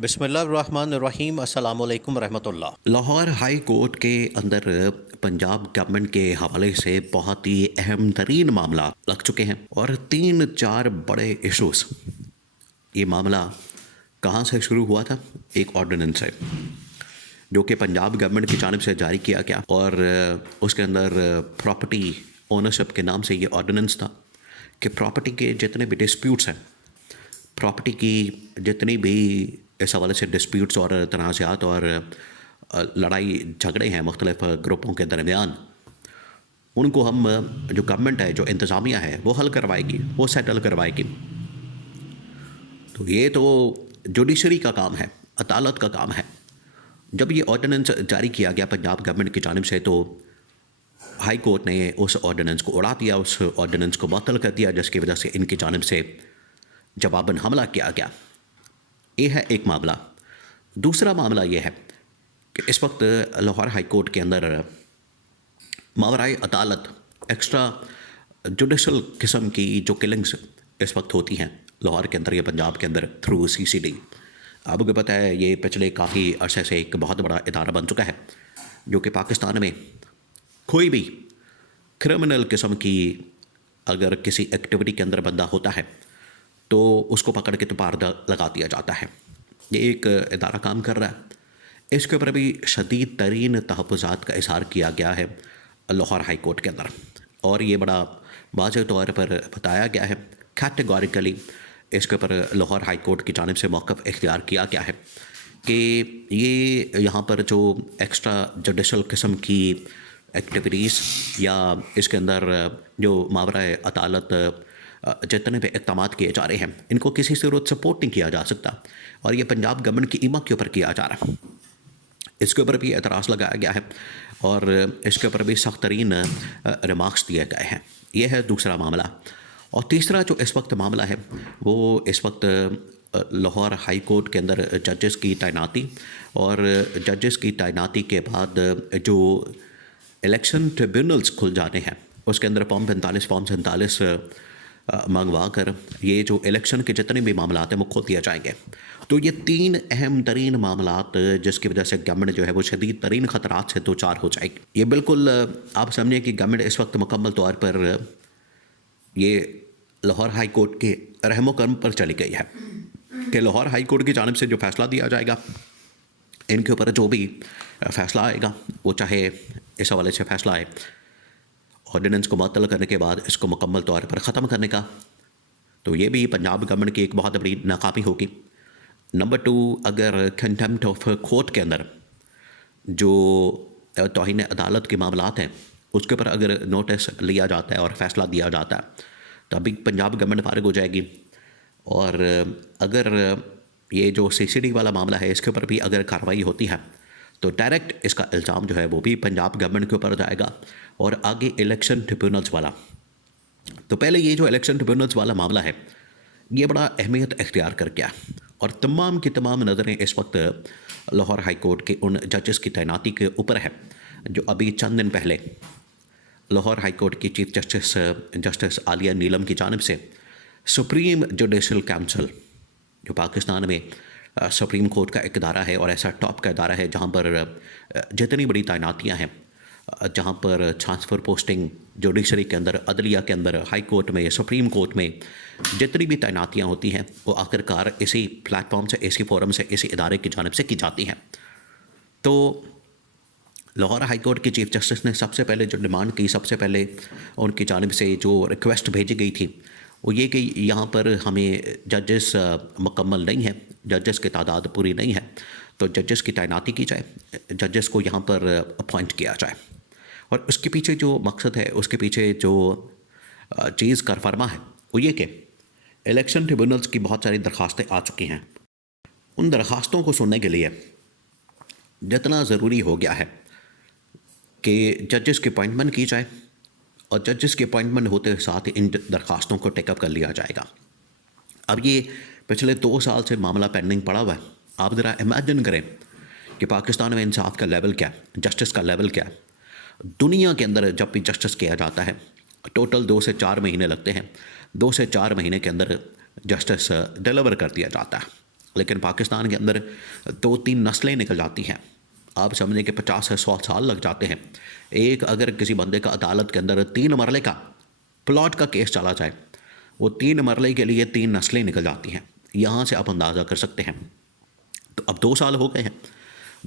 बिस्मिल्लाहिर्रहमानिर्रहीम अस्सलाम वालेकुम रहमतुल्लाह। लाहौर हाई कोर्ट के अंदर पंजाब गवर्नमेंट के हवाले से बहुत ही अहम तरीन मामला लग चुके हैं और 3-4 बड़े इशूज़। ये मामला कहाँ से शुरू हुआ था? एक ऑर्डिनेंस से जो कि पंजाब गवर्नमेंट की जानिब से जारी किया गया और उसके अंदर प्रॉपर्टी ओनरशिप के नाम से ये ऑर्डिनेंस था कि प्रॉपर्टी के जितने भी डिस्प्यूट्स हैं, प्रॉपर्टी की जितनी भी इस हवाले से डिस्प्यूट्स और तनाज़ात और लड़ाई झगड़े हैं मुख्तलिफ ग्रुपों के दरमियान, उनको हम जो गवर्नमेंट है, जो इंतज़ामिया है, वो हल करवाएगी, वो सेटल करवाएगी। तो ये तो जुडिशरी का काम है, अदालत का काम है। जब ये ऑर्डिनेंस जारी किया गया पंजाब गवर्नमेंट की जानिब से, तो हाई कोर्ट ने उस ऑर्डिनेंस को उड़ा दिया, उस ऑर्डिनेंस को मुअत्तल कर दिया, जिसकी वजह से इनकी जानिब से जवाबन हमला किया गया। ये है एक मामला। दूसरा मामला ये है कि इस वक्त लाहौर हाई कोर्ट के अंदर मावराए अदालत एक्स्ट्रा जुडिशल किस्म की जो किलिंग्स इस वक्त होती हैं लाहौर के अंदर या पंजाब के अंदर थ्रू CCD। आपको पता है ये पिछले काफ़ी अरसे से एक बहुत बड़ा इदारा बन चुका है जो कि पाकिस्तान में कोई भी क्रिमिनल किस्म की अगर किसी एक्टिविटी के अंदर बंदा होता है तो उसको पकड़ के तबारदा लगा दिया जाता है। ये एक इदारा काम कर रहा है। इसके ऊपर भी शदीद तरीन तहफ़्फ़ुज़ात का इज़हार किया गया है लाहौर हाई कोर्ट के अंदर, और ये बड़ा वाज़ेह तौर पर बताया गया है, कैटेगोरिकली इसके ऊपर लाहौर हाई कोर्ट की जानिब से मौक़िफ़ इख्तियार किया गया है कि ये यहाँ पर जो एक्स्ट्रा जुडिशल किस्म की एक्टिविटीज़ या इसके अंदर जो मावराए अदालत जितने भी इक़दामात किए जा रहे हैं, इनको किसी सूरत सपोर्ट नहीं किया जा सकता, और ये पंजाब गवर्नमेंट की ईमा के ऊपर किया जा रहा है। इसके ऊपर भी एतराज़ लगाया गया है और इसके ऊपर भी सख्त तरीन रिमार्क्स दिए गए हैं। ये है दूसरा मामला। और तीसरा जो इस वक्त मामला है वो इस वक्त लाहौर हाई कोर्ट के अंदर जजेस की तैनाती, और जजेस की तैनाती के बाद जो इलेक्शन ट्रिब्यूनल्स खुल जाने हैं उसके अंदर फॉर्म 47 मंगवा कर ये जो इलेक्शन के जितने भी मामला हैं वो खोल दिया जाएंगे। तो ये 3 अहम तरीन मामलात जिसकी वजह से गवर्नमेंट जो है वो शदीद तरीन ख़तरात से दो चार हो जाएगी। ये बिल्कुल आप समझें कि गवर्नमेंट इस वक्त मुकम्मल तौर पर ये लाहौर हाई कोर्ट के रहमो कर्म पर चली गई है कि लाहौर हाई कोर्ट की जानिब से जो फ़ैसला दिया जाएगा, इनके ऊपर जो भी फ़ैसला आएगा, वो चाहे इस हवाले से फ़ैसला आए ऑर्डिनेंस को मुअत्तल करने के बाद इसको मुकम्मल तौर पर ख़त्म करने का, तो ये भी पंजाब गवर्नमेंट की एक बहुत बड़ी नाकामी होगी। नंबर 2, अगर कंटेम्प्ट ऑफ कोर्ट के अंदर जो तौहीन अदालत के मामलात हैं उसके ऊपर अगर नोटिस लिया जाता है और फ़ैसला दिया जाता है तो अभी पंजाब गवर्नमेंट फारिग हो जाएगी। और अगर ये जो CCD वाला मामला है इसके ऊपर भी अगर कार्रवाई होती है तो डायरेक्ट इसका इल्ज़ाम जो है वो भी पंजाब गवर्नमेंट के ऊपर जाएगा। और आगे इलेक्शन ट्रिब्यूनल्स वाला, तो पहले ये जो इलेक्शन ट्रिब्यूनल्स वाला मामला है ये बड़ा अहमियत इख्तियार कर गया, और तमाम की तमाम नज़रें इस वक्त लाहौर हाई कोर्ट के उन जजेस की तैनाती के ऊपर है जो अभी चंद दिन पहले लाहौर हाई कोर्ट की चीफ जस्टिस आलिया नीलम की जानिब से सुप्रीम जुडिशल काउंसिल, जो पाकिस्तान में सुप्रीम कोर्ट का एक इदारा है और ऐसा टॉप का इदारा है जहाँ पर जितनी बड़ी तैनातियाँ हैं, जहाँ पर ट्रांसफ़र पोस्टिंग जुडिशरी के अंदर, अदलिया के अंदर, हाई कोर्ट में, सुप्रीम कोर्ट में जितनी भी तैनातियाँ होती हैं वो आखिरकार इसी प्लेटफॉर्म से, इसी फोरम से, इसी इदारे की जानिब से की जाती हैं। तो लाहौर हाई कोर्ट के चीफ जस्टिस ने सबसे पहले जो डिमांड की, सबसे पहले उनकी जानिब से जो रिक्वेस्ट भेजी गई थी वो ये कि यहाँ पर हमें जजेस मुकम्मल नहीं है, जजेस की तादाद पूरी नहीं है, तो जजेस की तैनाती की जाए, जजेस को यहाँ पर अपॉइंट किया जाए। और उसके पीछे जो मकसद है, उसके पीछे जो चीज़ कर फरमा है वो ये कि इलेक्शन ट्रिब्यूनल्स की बहुत सारी दरख्वास्तें आ चुकी हैं। उन दरख्वास्तों को सुनने के लिए जितना ज़रूरी हो गया है कि जजेस की अपॉइंटमेंट की जाए, और जजेस की अपॉइंटमेंट होते साथ इन दरख्वास्तों को टेकअप कर लिया जाएगा। अब ये पिछले 2 साल से मामला पेंडिंग पड़ा हुआ है। आप ज़रा इमेजिन करें कि पाकिस्तान में इंसाफ का लेवल क्या है, जस्टिस का लेवल क्या है। दुनिया के अंदर जब भी जस्टिस किया जाता है टोटल 2 से 4 महीने लगते हैं। 2 से 4 महीने के अंदर जस्टिस डिलीवर कर दिया जाता है। लेकिन पाकिस्तान के अंदर 2-3 नस्लें निकल जाती हैं। आप समझें कि 50 से 100 साल लग जाते हैं। एक अगर किसी बंदे का अदालत के अंदर 3 मरले का प्लॉट का केस चला जाए, वो 3 मरले के लिए 3 नस्लें निकल जाती हैं। यहाँ से आप अंदाज़ा कर सकते हैं। तो अब 2 साल हो गए हैं।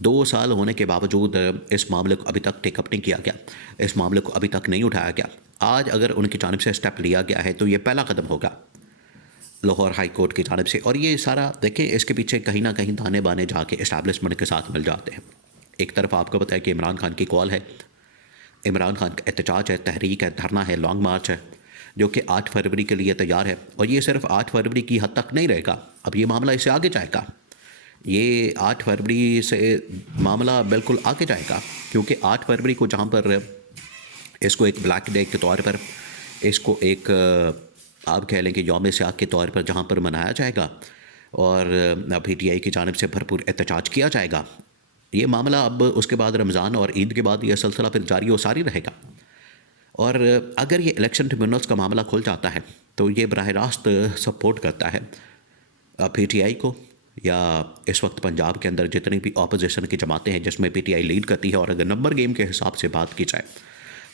2 साल होने के बावजूद इस मामले को अभी तक टेकअप नहीं किया गया, इस मामले को अभी तक नहीं उठाया गया। आज अगर उनकी जानिब से स्टेप लिया गया है तो ये पहला कदम होगा लाहौर हाई कोर्ट की जानिब से। और ये सारा देखें, इसके पीछे कहीं ना कहीं दाने बाने जाके इस्टेब्लिशमेंट के साथ मिल जाते हैं। एक तरफ आपको पता है कि इमरान खान की कॉल है, इमरान खान का एहतजाज है, तहरीक है, धरना है, लॉन्ग मार्च है, जो कि 8 फरवरी के लिए तैयार है। और ये सिर्फ 8 फरवरी की हद तक नहीं रहेगा, अब ये मामला इससे आगे जाएगा। ये 8 फरवरी से मामला बिल्कुल आगे जाएगा, क्योंकि 8 फरवरी को जहाँ पर इसको एक ब्लैक डे के तौर पर, इसको एक आप कह लें कि यौम सियाह के तौर पर जहाँ पर मनाया जाएगा और PTI की जानिब से भरपूर एहतजाज किया जाएगा। ये मामला अब उसके बाद रमज़ान और ईद के बाद ये सिलसिला फिर जारी और सारी रहेगा। और अगर ये इलेक्शन ट्रिब्यूनल्स का मामला खुल जाता है तो ये बराह रास्त सपोर्ट करता है PTI को, या इस वक्त पंजाब के अंदर जितनी भी अपोजिशन की जमातें हैं जिसमें PTI लीड करती है। और अगर नंबर गेम के हिसाब से बात की जाए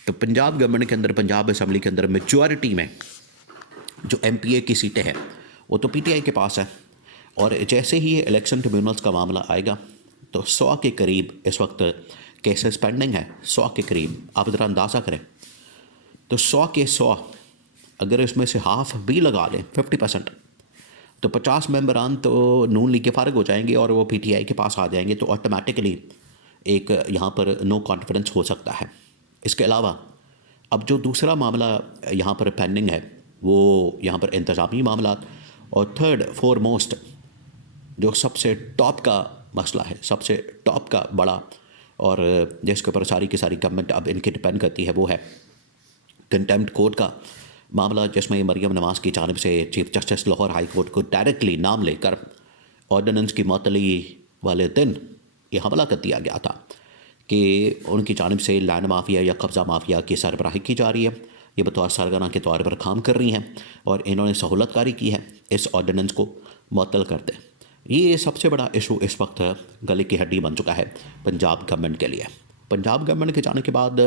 तो पंजाब गवर्नमेंट के अंदर, पंजाब असम्बली के अंदर मेजॉरिटी में जो MPA की सीटें हैं वो तो PTI के पास है। और जैसे ही ये इलेक्शन ट्रिब्यूनल्स का मामला आएगा तो 100 के करीब इस वक्त केसेस पेंडिंग है, 100 के करीब। आप ज़रा अंदाज़ा करें तो 100 के 100 अगर इसमें से हाफ भी लगा लें 50%, तो 50 मेंबरान तो नून लीग के फ़ारिग हो जाएंगे और वो PTI के पास आ जाएंगे। तो ऑटोमेटिकली एक यहाँ पर नो कॉन्फिडेंस हो सकता है। इसके अलावा अब जो दूसरा मामला यहाँ पर पेंडिंग है वो यहाँ पर इंतज़ामी मामला, और थर्ड फोरमोस्ट जो सबसे टॉप का मसला है, सबसे टॉप का बड़ा, और जिसके ऊपर सारी की सारी गवर्नमेंट अब इनकी डिपेंड करती है, वो है कंटेम्प्ट कोर्ट का मामला, जिसमें मरियम नवाज़ की जानिब से chief justice Lahore high court को डायरेक्टली नाम लेकर ऑर्डिनेंस की मअतली वाले दिन ये हमला कर दिया गया था कि उनकी जानिब से लैंड माफिया या कब्ज़ा माफिया की सरबराही की जा रही है, ये बतौर सरगना के तौर पर काम कर रही हैं और इन्होंने सहूलतकारी की है इस ऑर्डिनेंस को मुअत्तल कर दें। ये सबसे बड़ा इशू इस वक्त गले की हड्डी बन चुका है पंजाब गवर्नमेंट के लिए। पंजाब गवर्नमेंट के जाने के बाद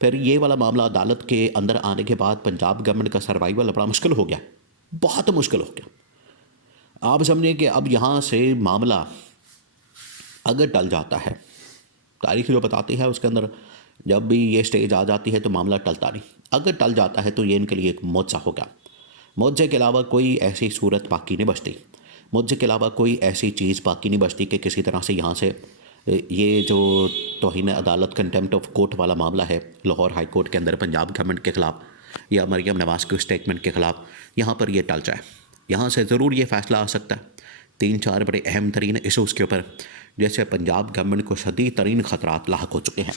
फिर ये वाला मामला अदालत के अंदर आने के बाद पंजाब गवर्नमेंट का सर्वाइवल बड़ा मुश्किल हो गया, बहुत मुश्किल हो गया। आप समझिए कि अब यहाँ से मामला अगर टल जाता है, तारीख जो बताती है उसके अंदर जब भी ये स्टेज आ जाती है तो मामला टलता नहीं। अगर टल जाता है तो ये इनके लिए एक मौजा होगा। मौजे के अलावा कोई ऐसी सूरत बाकी नहीं बचती, मुझे के अलावा कोई ऐसी चीज़ बाकी नहीं बचती कि किसी तरह से यहाँ से ये जो तौहीन अदालत कंटेम्प्ट ऑफ कोर्ट वाला मामला है लाहौर हाई कोर्ट के अंदर पंजाब गवर्नमेंट के ख़िलाफ़ या मरियम नवाज़ के स्टेटमेंट के ख़िलाफ़, यहाँ पर ये टल जाए। यहाँ से ज़रूर ये फ़ैसला आ सकता है 3-4 बड़े अहम तरीन इशूज़ के ऊपर, जैसे पंजाब गवर्नमेंट को शदीद तरीन ख़तरात लाहक हो चुके हैं।